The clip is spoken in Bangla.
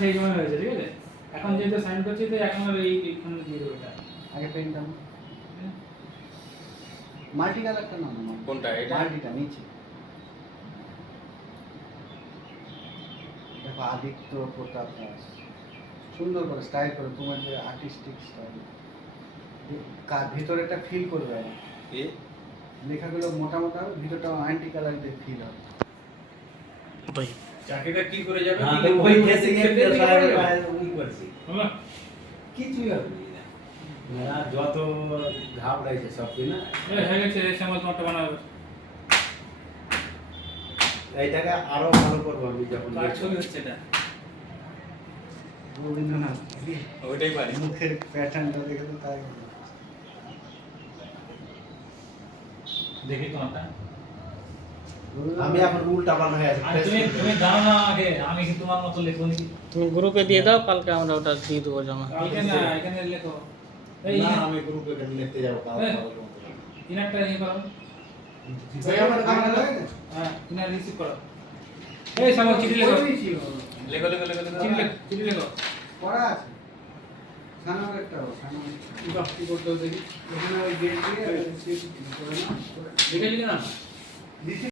সেই সময় হয়েছে, ঠিক আছে। এখন যেহেতু সাইন করছি তো এখন আর এইখানে দিয়ে দেবো এটা। আগে পেনটা মাল্টি কালারটা না না কোনটা এটা? মাল্টিটা নিচে দেখো আদিত্য প্রতাপ দাস সুন্দর করে স্টাইল করে তোমার যে আর্টিস্টিক স্টাইল ভিতরে একটা ফিল করবে এ লেখাগুলো মোটা মোটা হবে ভিতরটা আন্টি কালার দিয়ে ফিল হবে ভাই চাকরিটা কি করে যাবে? হ্যাঁ, কি তো ওই কেসে গিয়ে সেটা দিয়ে প্রেসার যাবে? উই করছি হলো? কিছুই হবে না যত ঘাবড়াইছে সব কি না হয়ে গেছে, এই সময় তোমারটা বানাবে। এইটাকে আরো ভালো করবো আমি যখন কার ছবি হচ্ছে এটা? রবীন্দ্রনাথ ওইটাই পারি। মুখের প্যাটার্নটা দেখে তো তাই দেখি তোমারটা। আমি এখন উল্টা পাল্টা হয়ে আর তুমি আছি তুমি জানো না আগে আমি কি তোমার মতো লিখবো নাকি? তুমি গ্রুপে দিয়ে দাও, কালকে আমরা ওটা দিয়ে দেবো জমা। কালকে না, এখানে লেখো। এই না আমি গ্রুপে লিখতে যাবো কাল এই। ইনারটা ইয়ে করো। ভাই আমার কামড়া লাগে না হ্যাঁ, ইনার রিসিভ করো। এই সময় চিঠি লেখো। লেখো লেখো লেখো লেখো। চিঠি লেখো। পড়া আছে সানামেরটাও সানামের কি করতে হবে দেখি। এখানে ওই গেট দিয়ে করে না লিখে দিলে না? দিছি